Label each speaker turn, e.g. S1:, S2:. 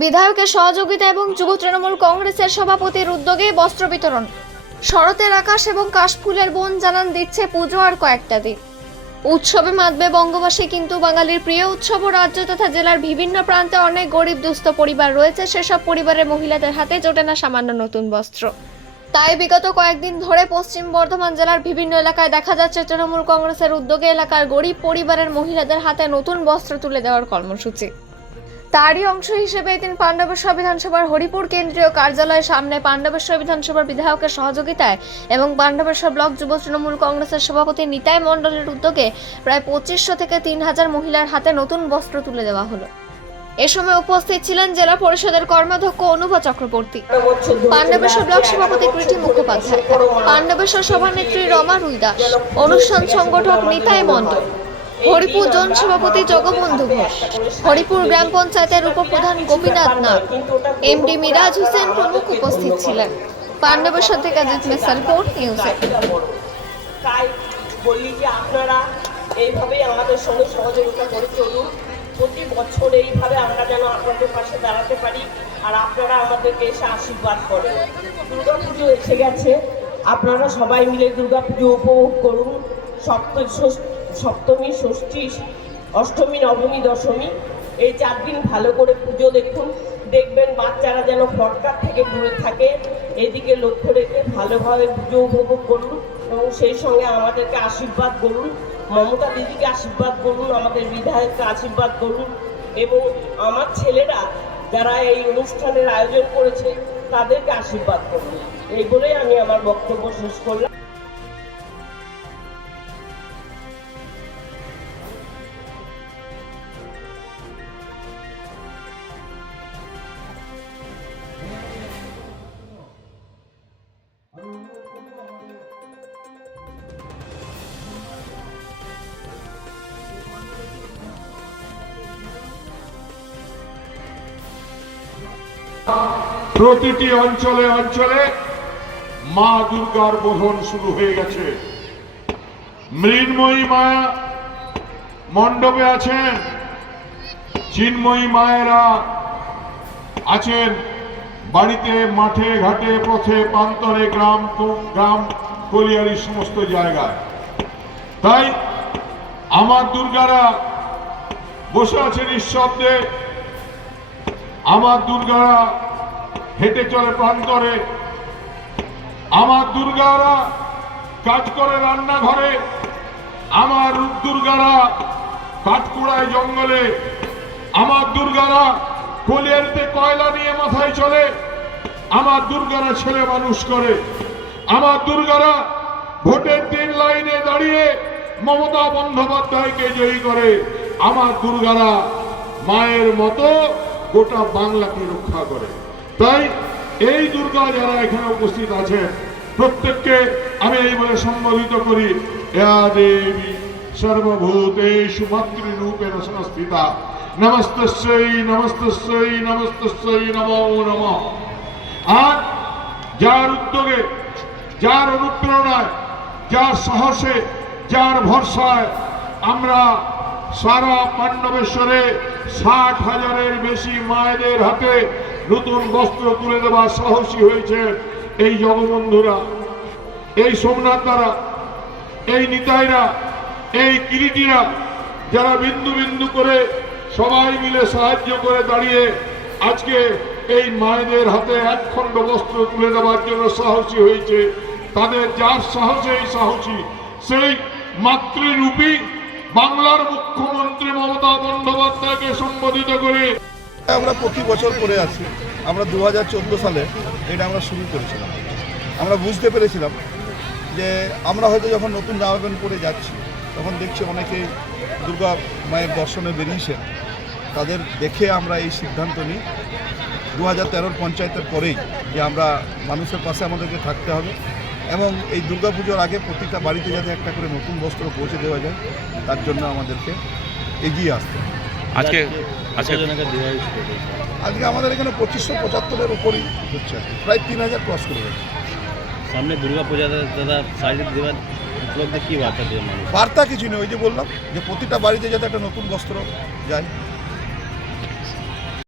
S1: বিধায়কের সহযোগিতা এবং যুব তৃণমূল কংগ্রেসের সভাপতির উদ্যোগে বস্ত্র বিতরণ। শরতের আকাশ এবং কাশফুলের বন জানান দিচ্ছে পুজো আর কয়েকটা দিন। উৎসবে মাতবে বঙ্গবাসী, কিন্তু বাঙালির প্রিয় উৎসব ও রাজ্য তথা জেলার বিভিন্ন প্রান্তে অনেক গরিব দুস্থ পরিবার রয়েছে। সেসব পরিবারের মহিলাদের হাতে জোটে না সামান্য নতুন বস্ত্র। তাই বিগত কয়েকদিন ধরে পশ্চিম বর্ধমান জেলার বিভিন্ন এলাকায় দেখা যাচ্ছে তৃণমূল কংগ্রেসের উদ্যোগে এলাকার গরিব পরিবারের মহিলাদের হাতে নতুন বস্ত্র তুলে দেওয়ার কর্মসূচি। তারই অংশ হিসেবে এদিন পাণ্ডবেশ্বর বিধানসভার হরিপুর কেন্দ্রীয় কার্যালয়ের সামনে পাণ্ডবেশ্বর বিধানসভার বিধায়কের সহযোগিতায় এবং পাণ্ডবেশ্বর ব্লক যুব তৃণমূল কংগ্রেসের সভাপতি নিতাই মণ্ডলের উদ্যোগে প্রায় পঁচিশশো থেকে তিন হাজার মহিলার হাতে নতুন বস্ত্র তুলে দেওয়া হলো। এ সময় উপস্থিত ছিলেন জেলা পরিষদের কর্মাধ্যক্ষ অনুভা চক্রবর্তী, পাণ্ডবেশ্বর ব্লক সভাপতি কৃতি মুখোপাধ্যায়, পাণ্ডবেশ্বর সভানেত্রী রমা রুই দাস, অনুষ্ঠান সংগঠক নিতাই মণ্ডল হরিপুর জন সভাপতি জগবন্ধু ঘোষ, হরিপুর গ্রাম পঞ্চায়েতের উপপ্রধান গোপীনাথ নাথ এমডি মিরাজ হোসেন প্রমুখ উপস্থিত ছিলেন। পাণ্ডবেশ্বর থেকে জিত মেসার রিপোর্ট, নিউজে
S2: যে আপনারা এইভাবেই আমাদের সঙ্গে সহযোগিতা করে চলুন। প্রতি বছর এইভাবে আমরা যেন আপনাদের পাশে দাঁড়াতে পারি আর আপনারা আমাদেরকে এসে আশীর্বাদ করেন। দুর্গা পুজো এসে গেছে। আপনারা সবাই মিলে দুর্গা পুজো উপভোগ করুন। সপ্ত সপ্তমী, ষষ্ঠী, অষ্টমী, নবমী, দশমী, এই চার দিন ভালো করে পুজো দেখুন। দেখবেন বাচ্চারা যেন ফটকার থেকে দূরে থাকে। এদিকে লক্ষ্য রেখে ভালোভাবে পুজো উপভোগ করুন। এবং সেই সঙ্গে আমাদেরকে আশীর্বাদ করুন, মমতা দিদিকে আশীর্বাদ করুন, আমাদের বিধায়ককে আশীর্বাদ করুন এবং আমার ছেলেরা যারা এই অনুষ্ঠানের আয়োজন করেছে, তাদেরকে আশীর্বাদ করুন। এই বলেই আমি আমার বক্তব্য শেষ করলাম।
S3: প্রতিটি অঞ্চলে অঞ্চলে মা দুর্গার বোধন শুরু হয়ে গেছে। মৃন্ময়ী মায়া মণ্ডপে আছেন। চিন্ময়ী মায়েরা আছেন বাড়িতে, মাঠে, ঘাটে, পথে, প্রান্তরে, গ্রাম গ্রাম, কলিয়ারি সমস্ত জায়গায়। তাই আমার দুর্গারা বসে আছেন নিঃশব্দে। আমার দুর্গারা হেঁটে চলে প্রান্তরে। আমার দুর্গারা কাজ করে রান্নাঘরে। আমার দুর্গারা কাঠকুড়ায় জঙ্গলে। আমার দুর্গারা কলিয়ারিতে কয়লা নিয়ে মাথায় চলে। আমার দুর্গারা ছেলে মানুষ করে। আমার দুর্গারা ভোটের দিন লাইনে দাঁড়িয়ে মমতা বন্দ্যোপাধ্যায়কে জয়ী করে। আমার দুর্গারা মায়ের মতো গোটা বাংলাকে রক্ষা করে। তাই এই দুর্গা যারা এখানে উপস্থিত আছেন, প্রত্যেককে আমি এই বলে সম্বোধিত করি ইয়া দেবী সর্বভূতেষু মাতৃরূপেণ সংস্থিতা নমস্তস্যৈ নমস্তস্যৈ নমস্তস্যৈ নমো নমঃ। আর যার উদ্যোগে, যার অনুপ্রেরণায়, যার সাহসে, যার ভরসায় আমরা সারা পাণ্ডবেশ্বরে ষাট হাজারের বেশি মায়েদের হাতে নতুন বস্ত্র তুলে দেওয়ার সাহসী হয়েছে এই জগবন্ধুরা, এই সোমনাথ দ্বারা এই নিতাইরা, এই কিরিটিরা যারা বিন্দু বিন্দু করে সবাই মিলে সাহায্য করে দাঁড়িয়ে আজকে এই মায়েদের হাতে এক খণ্ড বস্ত্র তুলে দেওয়ার জন্য সাহসী হয়েছে। তাদের যার সাহসে এই সাহসী, সেই মাতৃরূপী বাংলার মুখ্যমন্ত্রী মমতা বন্দ্যোপাধ্যায়কে সম্বোধিত করে।
S4: আমরা প্রতি বছর করে আছি আমরা দু হাজার চোদ্দ সালে এটা আমরা শুরু করেছিলাম। আমরা বুঝতে পেরেছিলাম যে আমরা হয়তো যখন নতুন জামা প্যান্ট পরে যাচ্ছি, তখন দেখছি অনেকে দুর্গা মায়ের দর্শনে বেরিয়েছেন। তাদের দেখে আমরা এই সিদ্ধান্ত নিই। দু হাজার পঞ্চায়েতের পরেই যে আমরা মানুষের পাশে আমাদেরকে থাকতে হবে। এবং এই দুর্গাপুজোর আগে প্রতিটা বাড়িতে যাতে একটা করে নতুন বস্ত্র পৌঁছে দেওয়া যায় তার জন্য আমাদেরকে এগিয়ে আসতে
S5: আজকে আজকে
S4: আজকে আমাদের এখানে পঁচিশশো পঁচাত্তরের উপরই হচ্ছে প্রায় তিন হাজার ক্রস করে গেছে
S6: সামনে দুর্গা পূজা দাদা শাড়ি দেওয়ার উপলক্ষে কি বার্তা দেবেন
S4: বার্তা কিছু নেই ওই যে বললাম যে প্রতিটা বাড়িতে যাতে একটা নতুন বস্ত্র যায়